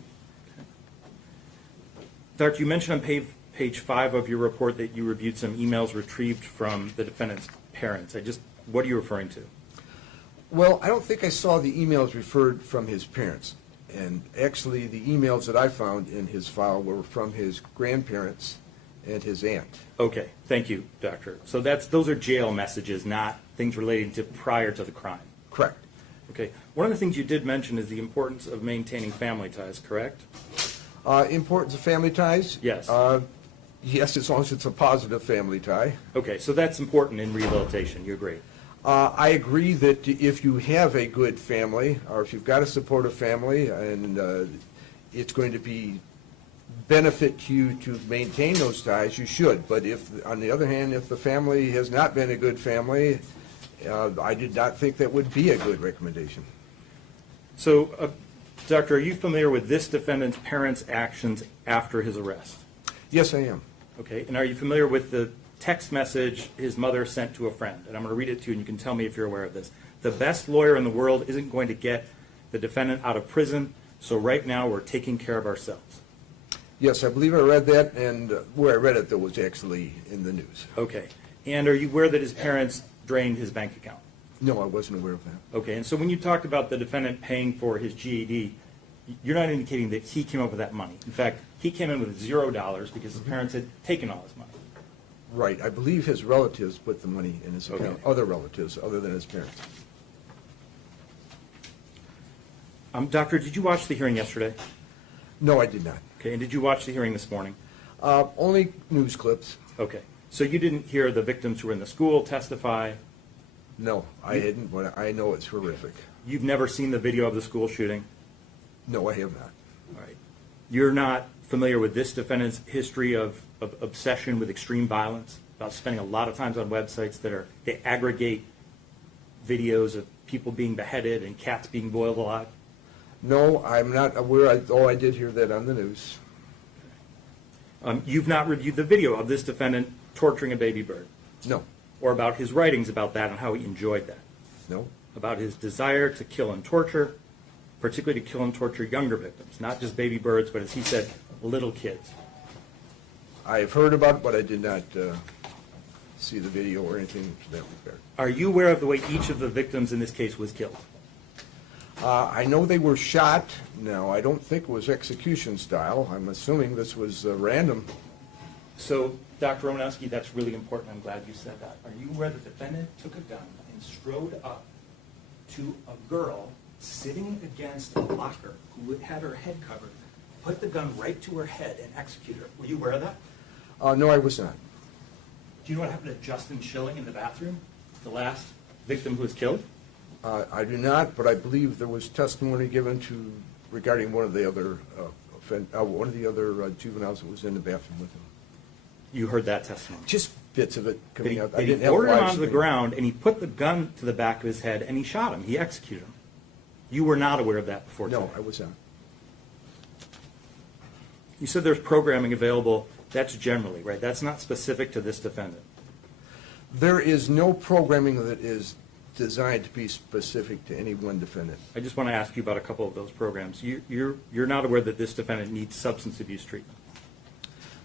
Doctor, you mentioned on page 5 of your report that you reviewed some emails retrieved from the defendant's parents. What are you referring to? Well, I don't think I saw the emails referred from his parents. And actually, the emails that I found in his file were from his grandparents and his aunt. Okay, thank you, Doctor. So those are jail messages, not things relating to prior to the crime. Correct. Okay. One of the things you did mention is the importance of maintaining family ties, correct? Importance of family ties? Yes. Yes, as long as it's a positive family tie. Okay, so that's important in rehabilitation. You agree? I agree that if you have a good family, or if you've got a supportive family, and it's going to be benefit to you to maintain those ties, you should. But if, on the other hand, if the family has not been a good family, I did not think that would be a good recommendation. So, Doctor, are you familiar with this defendant's parents' actions after his arrest? Yes, I am. Okay, and are you familiar with the text message his mother sent to a friend? And I'm going to read it to you, and you can tell me if you're aware of this. The best lawyer in the world isn't going to get the defendant out of prison, so right now we're taking care of ourselves. Yes, I believe I read that, and where I read it, though, was actually in the news. Okay. And are you aware that his parents drained his bank account? No, I wasn't aware of that. Okay, and so when you talked about the defendant paying for his GED, you're not indicating that he came up with that money. In fact, he came in with $0 because his parents had taken all his money. Right. I believe his relatives put the money in his account, Okay. other relatives, other than his parents. Doctor, did you watch the hearing yesterday? No, I did not. Okay, and did you watch the hearing this morning? Only news clips. Okay, so you didn't hear the victims who were in the school testify? No, I didn't, but I know it's horrific. You've never seen the video of the school shooting? No, I have not. All right. You're not familiar with this defendant's history of obsession with extreme violence, about spending a lot of times on websites they aggregate videos of people being beheaded and cats being boiled alive? No, I'm not aware. I did hear that on the news. You've not reviewed the video of this defendant torturing a baby bird, No, or about his writings about that and how he enjoyed that, no. about his desire to kill and torture, particularly to kill and torture younger victims, not just baby birds, but as he said, little kids. I've heard about it, but I did not see the video or anything to that regard. Are you aware of the way each of the victims in this case was killed? I know they were shot. Now, I don't think it was execution style. I'm assuming this was random. So, Dr. Romanowski, that's really important. I'm glad you said that. Are you aware the defendant took a gun and strode up to a girl sitting against a locker who had her head covered, put the gun right to her head and execute her. Were you aware of that? No, I was not. Do you know what happened to Justin Schilling in the bathroom, the last victim who was killed? I do not, but I believe there was testimony given to regarding one of the other juveniles that was in the bathroom with him. You heard that testimony. Just bits of it That coming he, out. that I he didn't have ordered him live onto the stream. ground and he put the gun to the back of his head and he shot him. He executed him. You were not aware of that before No, today. I was not. You said there's programming available. That's generally, right? That's not specific to this defendant. There is no programming that is designed to be specific to any one defendant. I just want to ask you about a couple of those programs. You're not aware that this defendant needs substance abuse treatment.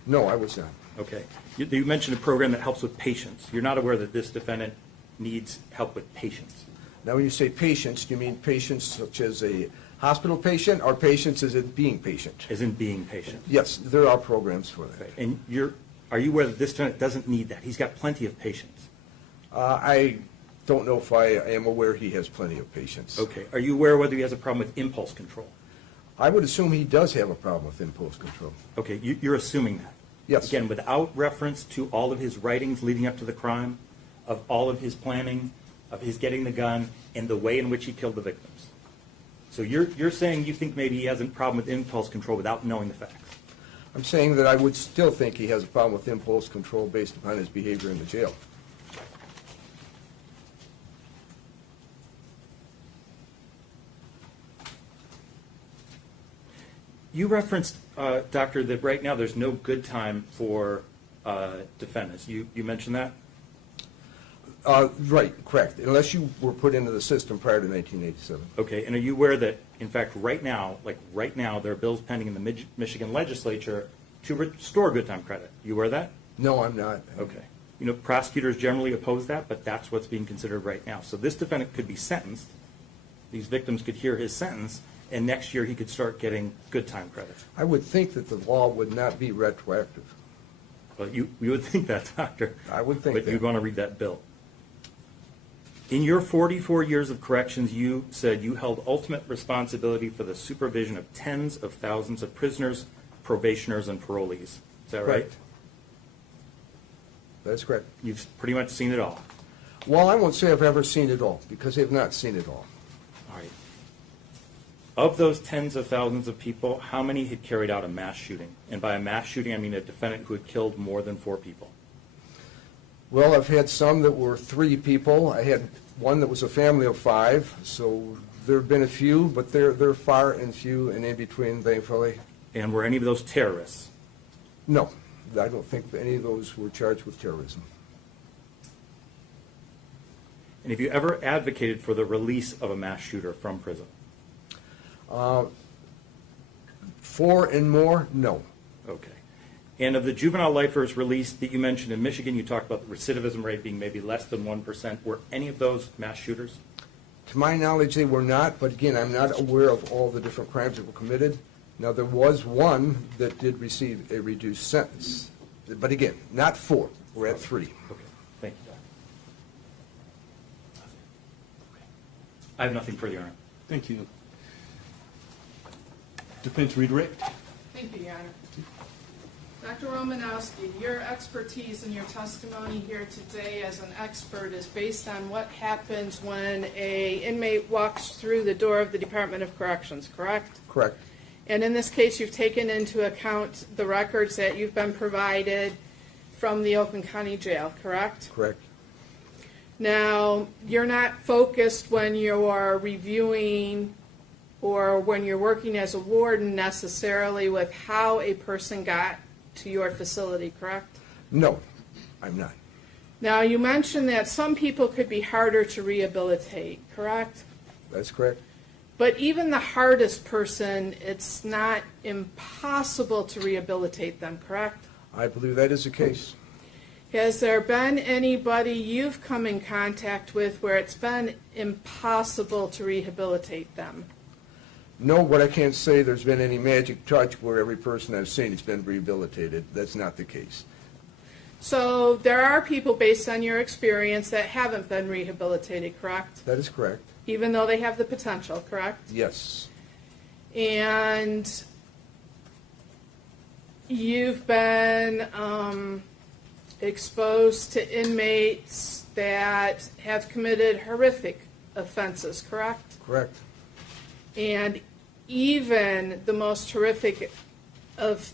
No, I was not. Okay. You mentioned a program that helps with patients. You're not aware that this defendant needs help with patients. Now, when you say patients, do you mean patients such as a hospital patient or patients as in being patient? As in being patient. Yes, there are programs for that. Okay. And are you aware that this defendant doesn't need that? He's got plenty of patients. I don't know if I am aware he has plenty of patients. Okay. Are you aware whether he has a problem with impulse control? I would assume he does have a problem with impulse control. Okay. You're assuming that. Yes. Again, without reference to all of his writings leading up to the crime, of all of his planning, of his getting the gun, and the way in which he killed the victims. So you're saying you think maybe he has a problem with impulse control without knowing the facts. I'm saying that I would still think he has a problem with impulse control based upon his behavior in the jail. You referenced, Doctor, that right now there's no good time for defendants. You mentioned that? Right, correct, unless you were put into the system prior to 1987. Okay, and are you aware that, in fact, right now, there are bills pending in the Michigan legislature to restore good time credit? You aware of that? No, I'm not. Okay. You know, prosecutors generally oppose that, but that's what's being considered right now. So this defendant could be sentenced, these victims could hear his sentence, and next year he could start getting good time credit. I would think that the law would not be retroactive. Well, you would think that, Doctor. I would think But that. you'd want to read that bill. In your 44 years of corrections, you said you held ultimate responsibility for the supervision of tens of thousands of prisoners, probationers, and parolees. Is that right? Correct. That's correct. You've pretty much seen it all. Well, I won't say I've ever seen it all, because I've not seen it all. All right. Of those tens of thousands of people, how many had carried out a mass shooting? And by a mass shooting, I mean a defendant who had killed more than 4 people. Well, I've had some that were 3 people. I had one that was a family of 5, so there have been a few, but they're far and few and in between, thankfully. And were any of those terrorists? No, I don't think any of those were charged with terrorism. And have you ever advocated for the release of a mass shooter from prison? 4 and more, no. Okay. And of the juvenile lifers released that you mentioned in Michigan, you talked about the recidivism rate being maybe less than 1%. Were any of those mass shooters? To my knowledge, they were not, but again, I'm not aware of all the different crimes that were committed. Now, there was one that did receive a reduced sentence, but again, not 4. We're at 3. Okay. Thank you, Doctor. I have nothing further, Your Honor. Thank you. Defense redirect. Thank you, Your Honor. Dr. Romanowski, your expertise and your testimony here today as an expert is based on what happens when an inmate walks through the door of the Department of Corrections, correct? Correct. And in this case, you've taken into account the records that you've been provided from the Oakland County Jail, correct? Correct. Now, you're not focused when you are reviewing or when you're working as a warden necessarily with how a person got to your facility, correct? No, I'm not. Now, you mentioned that some people could be harder to rehabilitate, correct? That's correct. But even the hardest person, it's not impossible to rehabilitate them, correct? I believe that is the case. Has there been anybody you've come in contact with where it's been impossible to rehabilitate them? No, but I can't say there's been any magic touch where every person I've seen has been rehabilitated. That's not the case. So there are people, based on your experience, that haven't been rehabilitated, correct? That is correct. Even though they have the potential, correct? Yes. And you've been exposed to inmates that have committed horrific offenses, correct? Correct. And even the most horrific of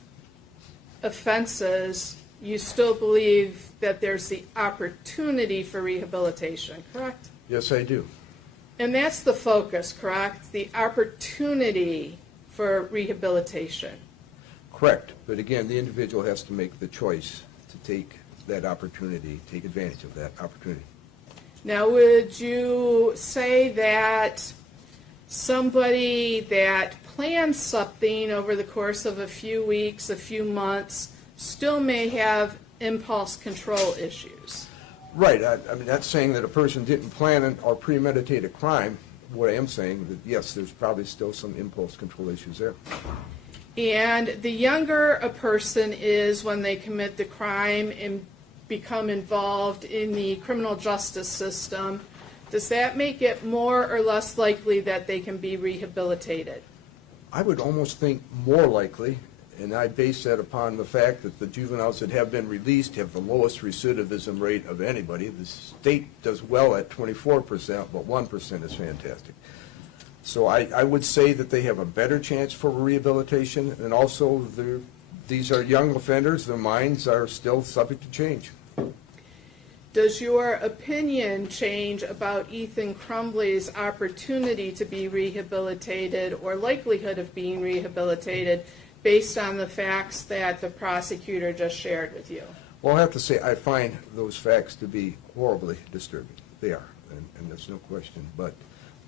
offenses, you still believe that there's the opportunity for rehabilitation, correct? Yes, I do. And that's the focus, correct? The opportunity for rehabilitation. Correct. But again, the individual has to make the choice to take that opportunity, take advantage of that opportunity. Now, would you say that somebody that plans something over the course of a few weeks, a few months, still may have impulse control issues? Right. I mean, that's saying that a person didn't plan or premeditate a crime. What I am saying that, yes, there's probably still some impulse control issues there. And the younger a person is when they commit the crime and become involved in the criminal justice system, does that make it more or less likely that they can be rehabilitated? I would almost think more likely, and I base that upon the fact that the juveniles that have been released have the lowest recidivism rate of anybody. The state does well at 24%, but 1% is fantastic. So I would say that they have a better chance for rehabilitation, and also these are young offenders. Their minds are still subject to change. Does your opinion change about Ethan Crumbley's opportunity to be rehabilitated or likelihood of being rehabilitated based on the facts that the prosecutor just shared with you? Well, I have to say I find those facts to be horribly disturbing. They are, and there's no question. But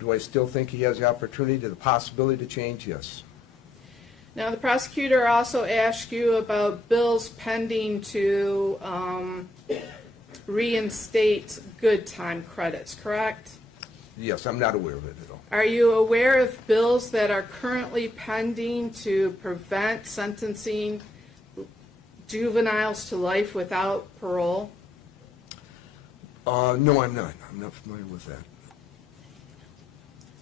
do I still think he has the opportunity, the possibility to change? Yes. Now, the prosecutor also asked you about bills pending to reinstate good time credits, correct? Yes, I'm not aware of it at all. Are you aware of bills that are currently pending to prevent sentencing juveniles to life without parole? No, I'm not. I'm not familiar with that.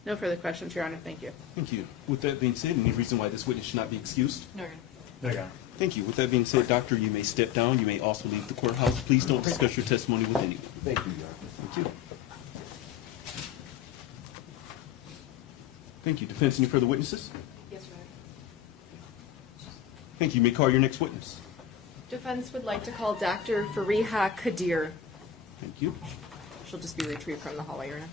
No further questions, Your Honor. Thank you. Thank you. With that being said, any reason why this witness should not be excused? No, Your Honor. No, Your Honor. Thank you. With that being said, doctor, you may step down. You may also leave the courthouse. Please don't discuss your testimony with anyone. Thank you, Your Honor. Thank you. Thank you. Defense, any further witnesses? Yes, Your Honor. Thank you. You may call your next witness. Defense would like to call Dr. Fariha Kadir. Thank you. She'll just be retrieved from the hallway, Your Honor.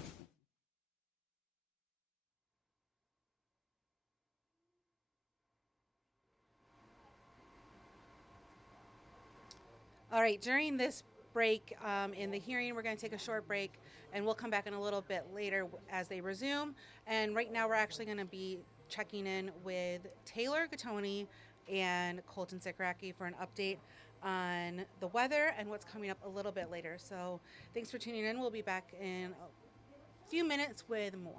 All right, during this break in the hearing, we're going to take a short break, and we'll come back in a little bit later as they resume. And right now, we're actually going to be checking in with Taylor Gattoni and Colton Sikracki for an update on the weather and what's coming up a little bit later. So thanks for tuning in. We'll be back in a few minutes with more.